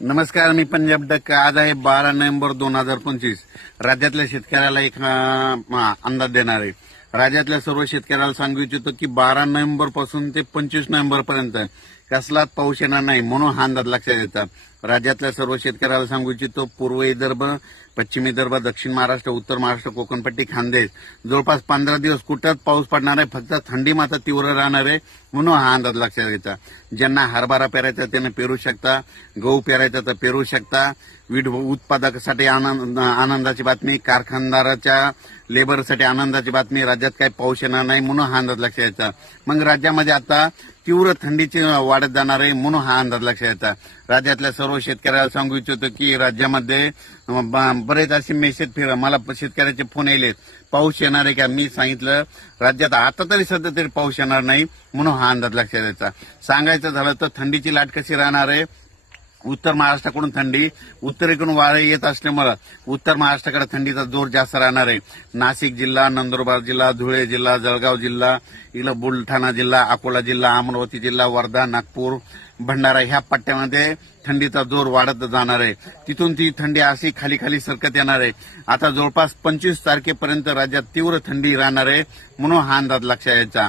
नमस्कार मी पंजाब डक आज आहे बारा नोव्हेंबर दोन हजार पंचवीस. राज्यातल्या शेतकऱ्याला एक अंदाज देणार आहे. राज्यातल्या सर्व शेतकऱ्याला सांगू इच्छितो की बारा नोव्हेंबरपासून ते पंचवीस नोव्हेंबर पर्यंत कसलाच पाऊस येणार नाही म्हणून हा अंदाज लक्षात येतात राज्यातल्या सर्व शेतकऱ्याला सांगू इच्छितो पूर्व विदर्भ पश्चिम विदर्भ दक्षिण महाराष्ट्र उत्तर महाराष्ट्र कोकणपट्टी खानदेश जवळपास पंधरा दिवस कुठंच पाऊस पडणार आहे फक्त थंडी मात्र तीव्र राहणार आहे म्हणून हा अंदाज लक्षात घ्यायचा ज्यांना हरभरा पेरायचा त्यांना पेरू शकता गहू पेरायचा तर पेरू शकता. वीट उत्पादकासाठी आनंद आनंदाची बातमी कारखानदाराच्या लेबरसाठी आनंदाची बातमी. राज्यात काही पाऊस येणार नाही म्हणून हा अंदाज लक्षात यायचा मग राज्यामध्ये आता तीव्र थंडीची वाढत जाणार आहे म्हणून हा अंदाज लक्षात येतात राज्यातल्या सर्व शेतकऱ्याला सांगू इच्छितो की राज्यामध्ये बरेच असे मेसेज फिरा मला शेतकऱ्याचे फोन येले पाऊस येणार आहे का? मी सांगितलं. राज्यात आता तरी सध्या तरी पाऊस येणार नाही म्हणून हा अंदाज लक्षात यायचा सांगायचं झालं तर थंडीची लाट कशी राहणार आहे? उत्तर महाराष्ट्राकडून थंडी उत्तरेकडून वारे येत असल्यामुळे उत्तर महाराष्ट्राकडे थंडीचा जोर जास्त राहणार आहे. नाशिक जिल्हा नंदुरबार जिल्हा धुळे जिल्हा जळगाव जिल्हा इकडं बुलढाणा जिल्हा अकोला जिल्हा अमरावती जिल्हा वर्धा नागपूर भंडारा ह्या पट्ट्यामध्ये थंडीचा जोर वाढत जाणार आहे. तिथून ती थंडी अशी खाली खाली सरकत येणार आहे. आता जवळपास पंचवीस तारखेपर्यंत राज्यात तीव्र थंडी राहणार आहे म्हणून हा अंदाज लक्षात यायचा